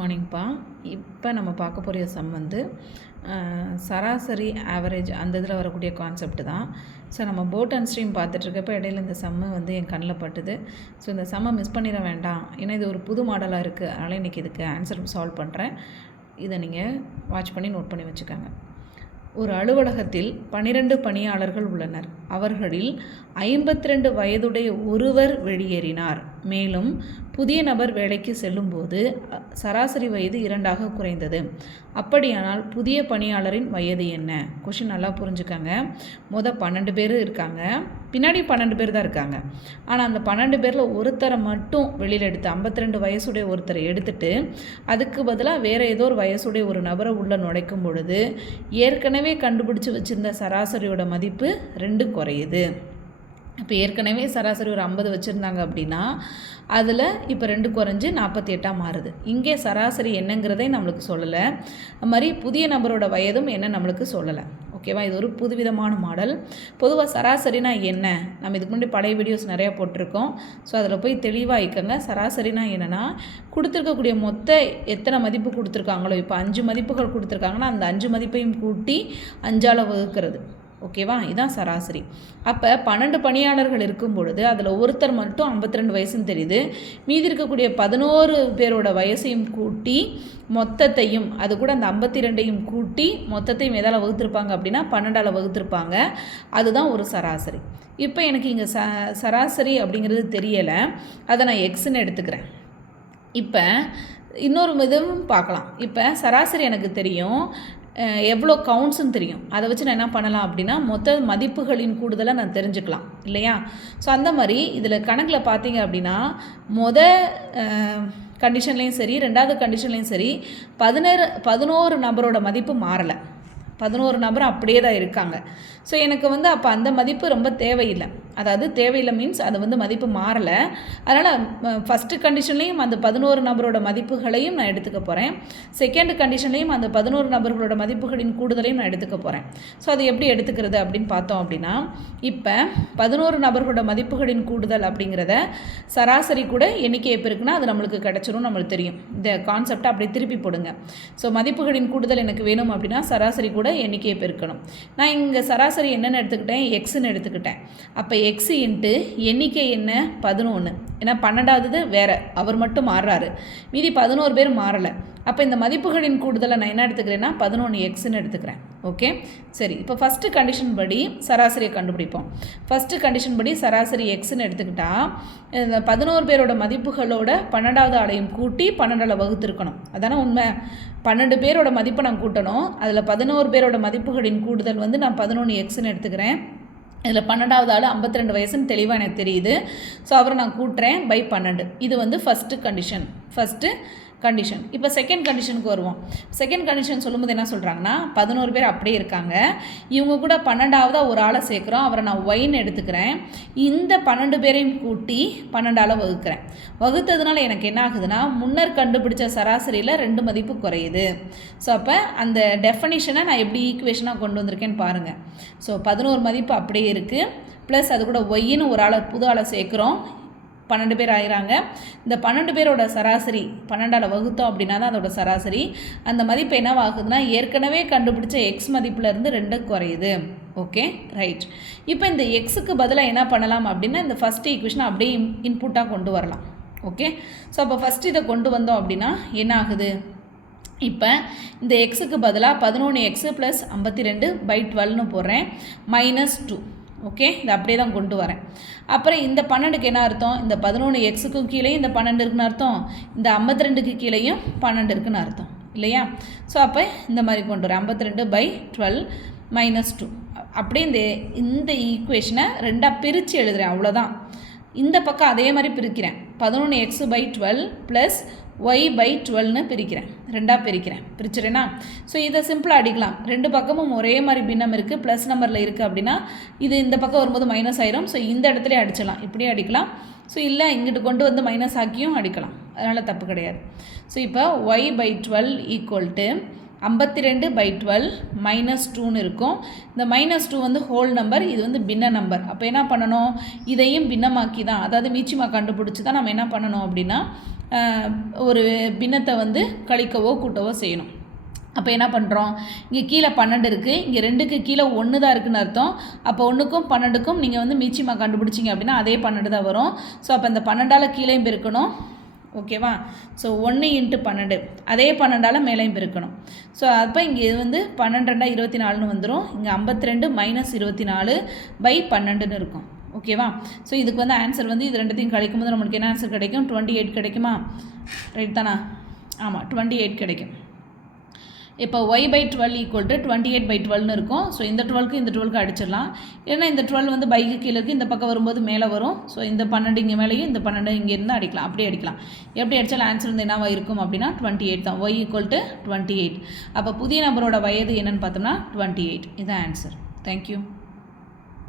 மார்னிங்ப்பா. இப்போ நம்ம பார்க்க போகிற சம் வந்து சராசரி ஆவரேஜ் அந்த இதில் வரக்கூடிய கான்செப்ட் தான். ஸோ நம்ம போட் அண்ட் ஸ்ட்ரீம் பார்த்துட்ருக்கப்போ இடையில இந்த சம்மு வந்து என் கண்ணில் பட்டுது. ஸோ இந்த சம்மை மிஸ் பண்ணிட வேண்டாம், ஏன்னா இது ஒரு புது மாடலாக இருக்குது. அதனால் இன்றைக்கி இதுக்கு ஆன்சர் சால்வ் பண்ணுறேன். இதை நீங்கள் வாட்ச் பண்ணி நோட் பண்ணி வச்சுக்கோங்க. ஒரு அலுவலகத்தில் 12 பணியாளர்கள் உள்ளனர். அவர்களில் 52 வயதுடைய ஒருவர் வெளியேறினார். மேலும் புதிய நபர் வேலைக்கு செல்லும்போது சராசரி வயது 2ஆக குறைந்தது. அப்படியானால் புதிய பணியாளரின் வயது என்ன? கொஷின் நல்லா புரிஞ்சுக்கங்க. 12 பேர் இருக்காங்க, பின்னாடி 12 பேர் தான் இருக்காங்க. ஆனால் அந்த 12 பேரில் ஒருத்தரை மட்டும் வெளியில் எடுத்து 52 வயசுடைய ஒருத்தரை எடுத்துட்டு அதுக்கு பதிலாக வேறு ஏதோ ஒரு வயசுடைய ஒரு நபரை உள்ளே நுழைக்கும் பொழுது ஏற்கனவே கண்டுபிடிச்சி வச்சுருந்த சராசரியோட மதிப்பு 2 குறையுது. இப்போ ஏற்கனவே சராசரி ஒரு 50 வச்சுருந்தாங்க அப்படின்னா அதில் இப்போ 2 குறைஞ்சி 48 மாறுது. இங்கே சராசரி என்னங்கிறதே நம்மளுக்கு சொல்லலை. அது மாதிரி புதிய நபரோட வயதும் என்ன நம்மளுக்கு சொல்லலை. ஓகேவா? இது ஒரு புதுவிதமான மாடல். பொதுவாக சராசரினா என்ன, நம்ம இதுக்கு முன்னாடி பழைய வீடியோஸ் நிறையா போட்டிருக்கோம். ஸோ அதில் போய் தெளிவாகிக்கங்க. சராசரினா என்னென்னா, கொடுத்துருக்கக்கூடிய மொத்த எத்தனை மதிப்பு கொடுத்துருக்காங்களோ, இப்போ 5 மதிப்புகள் கொடுத்துருக்காங்கன்னா அந்த 5 மதிப்பையும் கூட்டி 5ஆல் வகுக்கிறது. ஓகேவா? இதுதான் சராசரி. அப்போ 12 பணியாளர்கள் இருக்கும் பொழுது அதில் ஒருத்தர் மட்டும் 52 வயசுன்னு தெரியுது. மீதி இருக்கக்கூடிய 11 பேரோட வயசையும் கூட்டி மொத்தத்தையும், அது கூட அந்த 52ஐயும் கூட்டி மொத்தத்தையும் எதால் வகுத்திருப்பாங்க அப்படின்னா 12ஆல் வகுத்திருப்பாங்க. அதுதான் ஒரு சராசரி. இப்போ எனக்கு இங்கே சராசரி அப்படிங்கிறது தெரியலை, அதை நான் எக்ஸ்ன்னு எடுத்துக்கிறேன். இப்போ இன்னொரு இதுவும் பார்க்கலாம். இப்போ சராசரி எனக்கு தெரியும், எவ்வளோ கவுண்ட்ஸுன்னு தெரியும். அதை வச்சு நான் என்ன பண்ணலாம் அப்படின்னா மொத்த மதிப்புகளின் கூடுதலை நான் தெரிஞ்சுக்கலாம் இல்லையா? ஸோ அந்த மாதிரி இதில் கணக்கில் பார்த்தீங்க அப்படின்னா கண்டிஷன்லேயும் சரி, ரெண்டாவது கண்டிஷன்லேயும் சரி 11 நபரோட மதிப்பு மாறலை. 11 நபர் அப்படியே தான் இருக்காங்க. ஸோ எனக்கு வந்து அப்போ அந்த மதிப்பு ரொம்ப தேவையில்லை. அதாவது தேவையில்லை மீன்ஸ் அது வந்து மதிப்பு மாறலை. அதனால் ஃபஸ்ட்டு கண்டிஷன்லேயும் அந்த 11 நபரோட மதிப்புகளையும் நான் எடுத்துக்க போகிறேன். செகண்ட் கண்டிஷன்லேயும் அந்த 11 நபர்களோட மதிப்புகளின் கூடுதலையும் நான் எடுத்துக்க போகிறேன். ஸோ அது எப்படி எடுத்துக்கிறது அப்படின்னு பார்த்தோம் அப்படின்னா, இப்போ 11 நபர்களோட மதிப்புகளின் கூடுதல் அப்படிங்கிறத சராசரி கூட எண்ணிக்கை எப்போ இருக்குன்னா அது நம்மளுக்கு கிடச்சிரும், நம்மளுக்கு தெரியும். இந்த கான்செப்டை அப்படியே திருப்பி போடுங்க. ஸோ மதிப்புகளின் கூடுதல் எனக்கு வேணும் அப்படின்னா சராசரி கூட எண்ணிக்கையை பெருக்கணும். நான் இங்கே சராசரி என்னென்னு எடுத்துக்கிட்டேன், எக்ஸ்ன்னு எடுத்துக்கிட்டேன். அப்போ எக்ஸ் இன்ட்டு எண்ணிக்கை என்ன 11. ஏன்னா 12வது வேறு, அவர் மட்டும் மாறுறாரு, மீதி 11 பேர் மாறலை. அப்போ இந்த மதிப்புகளின் கூடுதலை நான் என்ன எடுத்துக்கிறேன்னா 11 எக்ஸ்ன்னு எடுத்துக்கிறேன். ஓகே, சரி. இப்போ ஃபஸ்ட்டு கண்டிஷன் படி சராசரியை கண்டுபிடிப்போம். ஃபஸ்ட்டு கண்டிஷன் படி சராசரி எக்ஸ்ன்னு எடுத்துக்கிட்டால் இந்த 11 பேரோட மதிப்புகளோட 12வது ஆளையும் கூட்டி 12ஆல் வகுத்திருக்கணும். அதானே உண்மை. 12 பேரோட மதிப்பை நான் கூட்டணும். அதில் 11 பேரோட மதிப்புகளின் கூடுதல் வந்து நான் 11 எக்ஸ்ன்னு எடுத்துக்கிறேன். இதில் 12வது ஆள் 52 வயசுன்னு தெளிவாக எனக்கு தெரியுது. ஸோ அவரை நான் கூட்டுறேன் பை 12. இது வந்து ஃபஸ்ட்டு கண்டிஷன். இப்போ செகண்ட் கண்டிஷனுக்கு வருவோம். செகண்ட் கண்டிஷன் சொல்லும்போது என்ன சொல்கிறாங்கன்னா 11 பேர் அப்படியே இருக்காங்க. இவங்க கூட 12ஆவதாக ஒரு ஆளை சேர்க்குறோம். அவரை நான் ஒயின்னு எடுத்துக்கிறேன். இந்த 12 பேரையும் கூட்டி 12ஆல் வகுக்கிறேன். வகுத்ததுனால எனக்கு என்ன ஆகுதுன்னா முன்னர் கண்டுபிடிச்ச சராசரியில் 2 மதிப்பு குறையுது. ஸோ அப்போ அந்த டெஃபனிஷனை நான் எப்படி ஈக்குவேஷனாக கொண்டு வந்திருக்கேன்னு பாருங்கள். ஸோ 11 மதிப்பு அப்படியே இருக்குது, ப்ளஸ் அது கூட ஒய்ன்னு ஒரு புது ஆளை சேர்க்குறோம். 12 பேர் ஆகிறாங்க. இந்த 12 பேரோட சராசரி 12ஆல் வகுத்தோம் அப்படின்னா தான் அதோட சராசரி. அந்த மதிப்பு என்னவாகுதுன்னா ஏற்கனவே கண்டுபிடிச்ச எக்ஸ் மதிப்புலேருந்து 2 குறையுது. Okay, right. இப்போ இந்த எக்ஸுக்கு பதிலாக என்ன பண்ணலாம் அப்படின்னா இந்த ஃபஸ்ட்டு ஈக்குவேஷனை அப்படியே இன்புட்டாக கொண்டு வரலாம். ஓகே, ஸோ அப்போ ஃபஸ்ட்டு இதை கொண்டு வந்தோம் அப்படின்னா என்ன ஆகுது, இப்போ இந்த எக்ஸுக்கு பதிலாக 11x + 52/12ன்னு போடுறேன், -2. ஓகே, இதை அப்படியே தான் கொண்டு வரேன். அப்புறம் இந்த 12க்கு என்ன அர்த்தம், இந்த 11xக்கும் கீழேயும் இந்த 12 இருக்குன்னு அர்த்தம், இந்த 52க்கு கீழேயும் 12 இருக்குன்னு அர்த்தம் இல்லையா? ஸோ அப்போ இந்த மாதிரி கொண்டு வரேன் 52/12 -2. அப்படியே இந்த ஈக்குவேஷனை 2ஆக பிரித்து எழுதுகிறேன், அவ்வளோதான். இந்த பக்கம் அதே மாதிரி பிரிக்கிறேன், 11x/12 + y/12ன்னு பிரிக்கிறேன், 2ஆக பிரிச்சுறேன்னா. ஸோ இதை சிம்பிளாக அடிக்கலாம். 2 பக்கமும் ஒரே மாதிரி பின்னம் இருக்குது, ப்ளஸ் நம்பரில் இருக்குது அப்படின்னா இது இந்த பக்கம் வரும்போது மைனஸ் ஆயிரும். ஸோ இந்த இடத்துல அடிச்சிடலாம், இப்படியே அடிக்கலாம். ஸோ இல்லை இங்கிட்டு கொண்டு வந்து மைனஸ் ஆக்கியும் அடிக்கலாம், அதனால் தப்பு கிடையாது. ஸோ இப்போ y/12 = 52/12 -2ன்னு இருக்கும். இந்த -2 வந்து ஹோல் நம்பர், இது வந்து பின்ன நம்பர். அப்போ என்ன பண்ணணும், இதையும் பின்னமாக்கி தான், அதாவது மீச்சிமா கண்டுபிடிச்சி தான் நம்ம என்ன பண்ணணும் அப்படின்னா ஒரு பின்னத்தை வந்து கழிக்கவோ கூட்டவோ செய்யணும். அப்போ என்ன பண்ணுறோம், இங்கே கீழே 12 இருக்குது, இங்கே 2க்கு கீழே 1 தான் இருக்குதுன்னு அர்த்தம். அப்போ 1க்கும் 12க்கும் நீங்கள் வந்து மீச்சிமா கண்டுபிடிச்சிங்க அப்படின்னா அதே 12 தான் வரும். ஸோ அப்போ இந்த 12ஆல் கீழேயும் பெருக்கணும், ஓகேவா. ஸோ 1 × 12, அதே 12ஆல் மேலேயும் பெருக்கணும். ஸோ அப்போ இங்கே இது வந்து 12 2 24ன்னு வந்துடும். இங்கே 52 - 24/12ன்னு இருக்கும், ஓகேவா. ஸோ இதுக்கு வந்து ஆன்சர் வந்து இது ரெண்டுத்தையும் கழிக்கும்போது நம்மளுக்கு என்ன ஆன்சர் கிடைக்கும், 28 கிடைக்குமா, ரைட் தானா. ஆமாம், 28 கிடைக்கும். இப்போ y/12 = 28/12ன்னு இருக்கும். ஸோ இந்த 12க்கு இந்த 12க்கு அடிச்சிடலாம். ஏன்னா இந்த 12 வந்து பைக்கு கீழே இருக்குது, இந்த பக்கம் வரும்போது மேலே வரும். ஸோ இந்த 12 இங்கே மேலேயும், இந்த 12 இங்கே இருந்தால் அடிக்கலாம், அப்படியே அடிக்கலாம். எப்படி அடித்தாலும் ஆன்சர் வந்து என்னவா இருக்கும் அப்படின்னா 28 தான். y = 28. அப்போ புதிய நபரோட வயது என்னன்னு பார்த்தோம்னா 28. இதுதான் ஆன்சர். தேங்க்யூ.